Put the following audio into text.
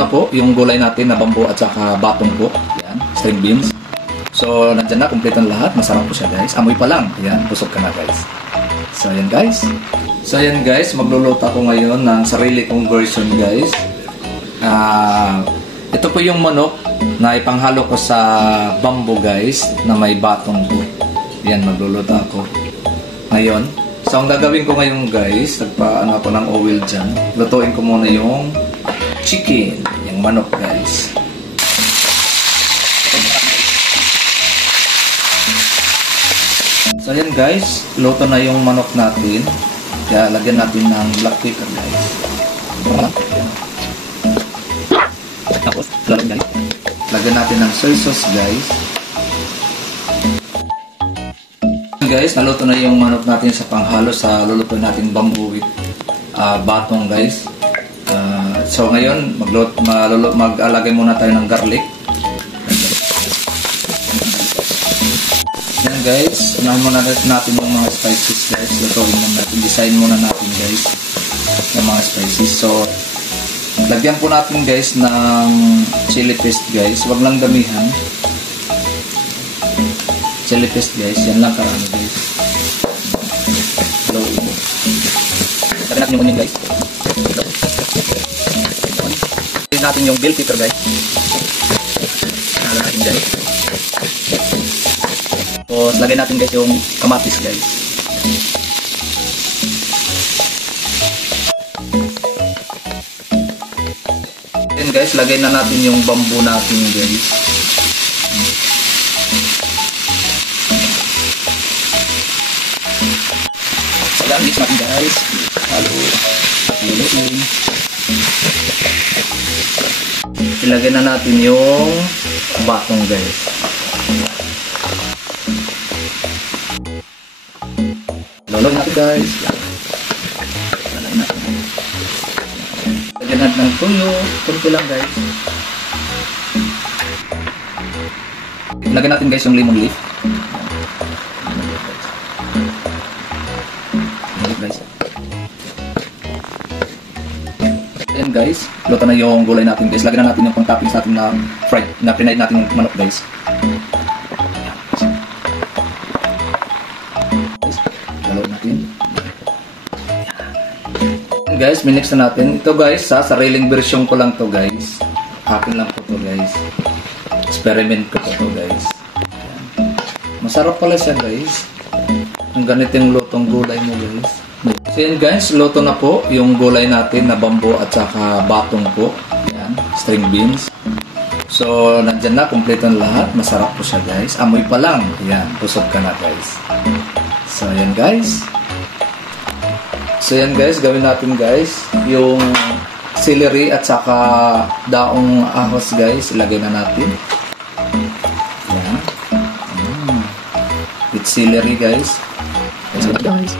na po yung gulay natin na bamboo at saka batong po. Yan, string beans. So, nandyan na, kumpleto na lahat. Masarap po siya, guys. Amoy pa lang. Yan, busog ka na, guys. So, ayan, guys. Magluluto ako ngayon ng sarili kong version, guys. Ito po yung manok na ipanghalo ko sa bamboo, guys, na may batong po. Yan, magluluto ako ngayon. So, ang gagawin ko ngayon, guys, nagpaano ako ng oil dyan. Lutuin ko muna yung chicken, yung manok, guys. So, yan, guys. Luto na yung manok natin. Kaya, lagyan natin ng black pepper, guys. Tapos, lagyan natin ng soy sauce, guys. Guys, naluto na yung manok natin sa panghalo sa lulutuin natin bamboo with batong, guys. So ngayon mag-alagay muna tayo ng garlic. Yan, guys, unahin muna natin yung mga spices, guys. Lutuin muna natin, design muna natin, guys, yung mga spices. So lagyan po natin, guys, ng chili paste, guys. Huwag lang damihan. Chili paste, guys. Yan lang karami, guys. Hello. Lagyan natin yung onion, guys. Lagyan natin yung bell pepper, guys. Lagyan natin, guys. Tapos lagyan natin, guys, yung kamatis, guys. Then, guys, lagay na natin yung bamboo natin, guys. Mix natin, guys. Halo. Ilagay na natin yung batong, guys. Loloy natin, guys. Lagyan natin ng tuyo. Kunti lang, guys. Lagyan natin, guys, yung lemon leaf. Ayan, guys, luto na yung gulay natin, guys. Lagyan na natin yung pang-toppings natin na fried, na pinahid natin yung manok, guys. Halo natin. Ayan, guys, minix na natin. Ito, guys, sa sariling version ko lang to, guys. Akin lang po to, guys. Experiment ko to, guys. Ayan. Masarap pala siya, guys. Ang ganito yung lutong gulay mo, guys. So yan, guys, luto na po yung gulay natin na bamboo at saka batong po. Yan, string beans. So nandyan na, kumpleto na lahat. Masarap po siya, guys. Amoy pa lang. Yan, busog ka na, guys. So yan, guys. Gawin natin, guys, yung celery at saka daong ahos, guys. Ilagay na natin. Yan. With celery, guys. Guys.